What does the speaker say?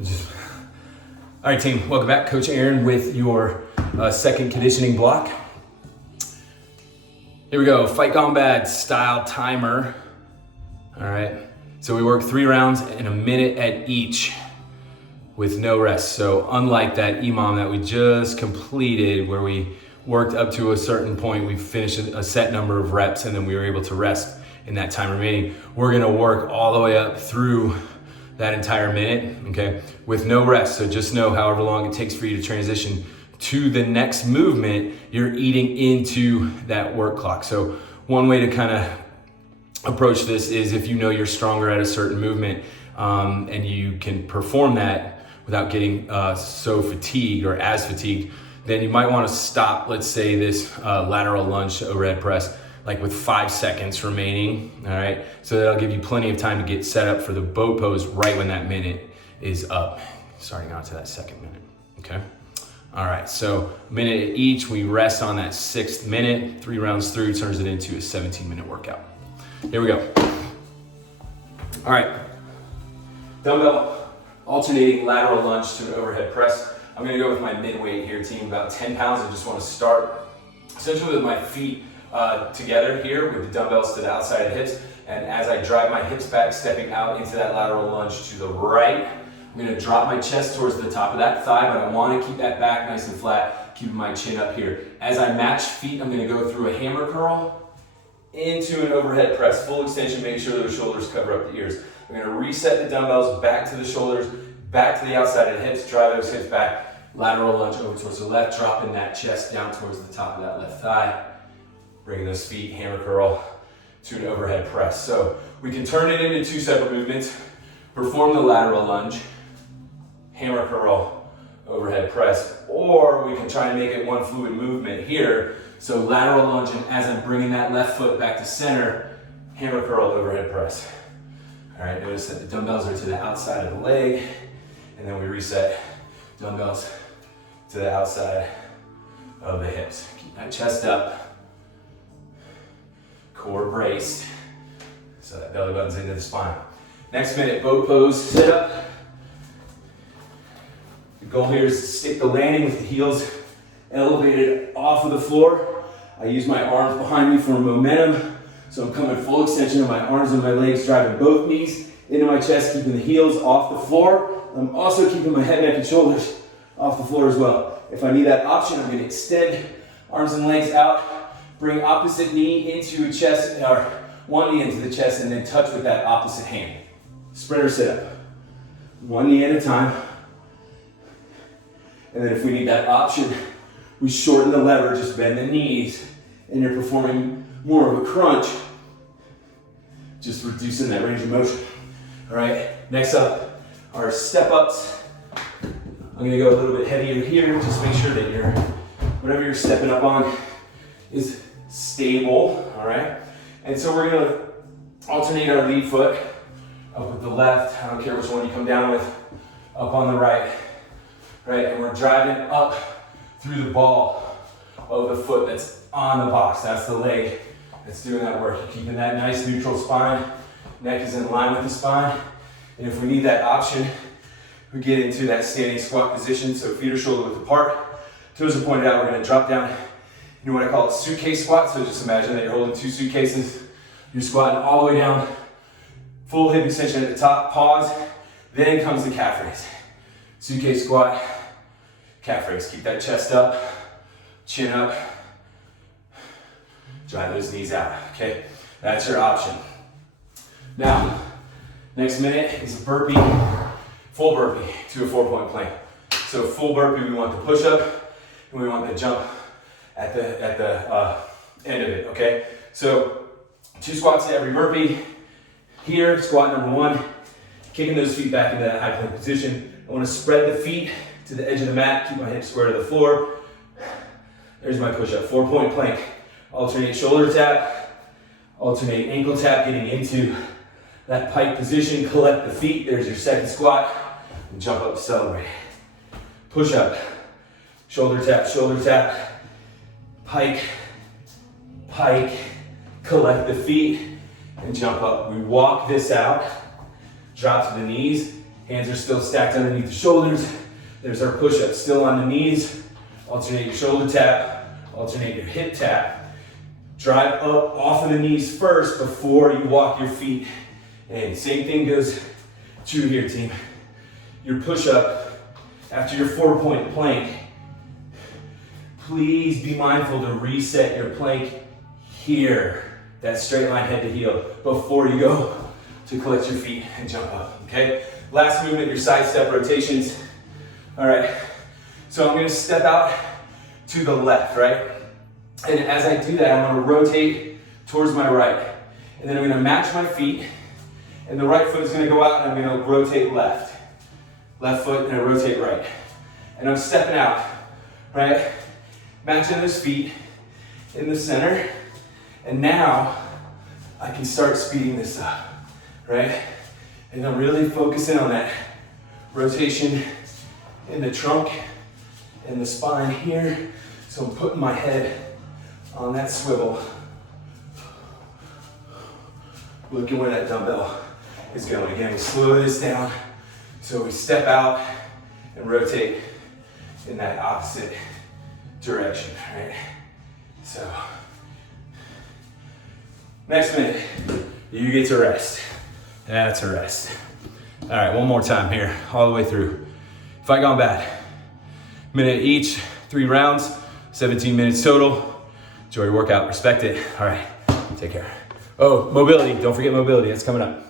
All right, team, welcome back. Coach Aaron with your second conditioning block. Here we go, Fight Gone Bad style timer. All right, so we work 3 rounds in a minute at each with no rest. So unlike that EMOM that we just completed where we worked up to a certain point, we finished a set number of reps and then we were able to rest in that time remaining. We're gonna work all the way up through that entire minute, okay, with no rest. So just know however long it takes for you to transition to the next movement, you're eating into that work clock. So one way to kind of approach this is if you know you're stronger at a certain movement and you can perform that without getting so fatigued or as fatigued, then you might want to stop, let's say this lateral lunge overhead press, like with 5 seconds remaining, all right? So that'll give you plenty of time to get set up for the boat pose right when that minute is up, starting out to that second minute, okay? All right, so a minute each, we rest on that 6th minute, 3 rounds through, turns it into a 17-minute workout. Here we go. All right, dumbbell alternating lateral lunge to an overhead press. I'm gonna go with my mid-weight here, team, about 10 pounds. I just wanna start essentially with my feet together here with the dumbbells to the outside of the hips. And as I drive my hips back, stepping out into that lateral lunge to the right, I'm gonna drop my chest towards the top of that thigh, but I wanna keep that back nice and flat, keeping my chin up here. As I match feet, I'm gonna go through a hammer curl into an overhead press, full extension, make sure those shoulders cover up the ears. I'm gonna reset the dumbbells back to the shoulders, back to the outside of the hips, drive those hips back, lateral lunge over towards the left, dropping that chest down towards the top of that left thigh. Bringing those feet, hammer curl to an overhead press. So we can turn it into 2 separate movements, perform the lateral lunge, hammer curl, overhead press, or we can try and make it one fluid movement here. So lateral lunge, and as I'm bringing that left foot back to center, hammer curl, overhead press. All right, notice that the dumbbells are to the outside of the leg, and then we reset dumbbells to the outside of the hips. Keep that chest up. Core braced, so that belly button's into the spine. Next minute, boat pose, sit up. The goal here is to stick the landing with the heels elevated off of the floor. I use my arms behind me for momentum, so I'm coming full extension of my arms and my legs, driving both knees into my chest, keeping the heels off the floor. I'm also keeping my head, neck, and shoulders off the floor as well. If I need that option, I'm gonna extend arms and legs out, bring opposite knee into a chest, or one knee into the chest, and then touch with that opposite hand. Sprinter sit up. One knee at a time. And then if we need that option, we shorten the lever, just bend the knees, and you're performing more of a crunch, just reducing that range of motion. All right, next up are step ups. I'm gonna go a little bit heavier here, just make sure that whatever you're stepping up on is stable, all right? And so we're gonna alternate our lead foot up with the left, I don't care which one you come down with, up on the right, right? And we're driving up through the ball of the foot that's on the box. That's the leg that's doing that work. You're keeping that nice neutral spine, neck is in line with the spine. And if we need that option, we get into that standing squat position, so feet are shoulder width apart. Toes are pointed out, we're gonna drop down. You know what I call it, suitcase squat. So just imagine that you're holding 2 suitcases. You're squatting all the way down, full hip extension at the top, pause, then comes the calf raise. Suitcase squat, calf raise. Keep that chest up, chin up, drive those knees out, okay? That's your option. Now, next minute is a burpee, full burpee to a 4-point plank. So full burpee, we want the push up and we want the jump at the end of it, okay? So 2 squats to every burpee. Here, squat number 1, kicking those feet back into that high plank position. I wanna spread the feet to the edge of the mat, keep my hips square to the floor. There's my push-up, 4-point plank. Alternate shoulder tap, alternate ankle tap, getting into that pike position, collect the feet. There's your second squat, and jump up, celebrate. Push-up, shoulder tap, pike, pike, collect the feet, and jump up. We walk this out, drop to the knees, Hands are still stacked underneath the shoulders. There's our push-up, still on the knees. Alternate your shoulder tap, alternate your hip tap. Drive up off of the knees first before you walk your feet in. Same thing goes true here, team. Your push-up after your 4-point plank, please be mindful to reset your plank here. That straight line head to heel before you go to collect your feet and jump up, okay? Last movement, your side step rotations. All right, so I'm gonna step out to the left, right? And as I do that, I'm gonna rotate towards my right. And then I'm gonna match my feet, and the right foot is gonna go out, and I'm gonna rotate left. Left foot, and I rotate right. And I'm stepping out, right? Matching those feet in the center. And now I can start speeding this up, right? And I'm really focusing on that rotation in the trunk and the spine here. So I'm putting my head on that swivel. Looking where that dumbbell is going. Again, we slow this down. So we step out and rotate in that opposite direction, right? So, next minute, you get to rest. That's a rest. All right, one more time here, all the way through. Fight gone bad. Minute each, 3 rounds, 17 minutes total. Enjoy your workout, respect it. All right, take care. Oh, mobility, don't forget mobility, that's coming up.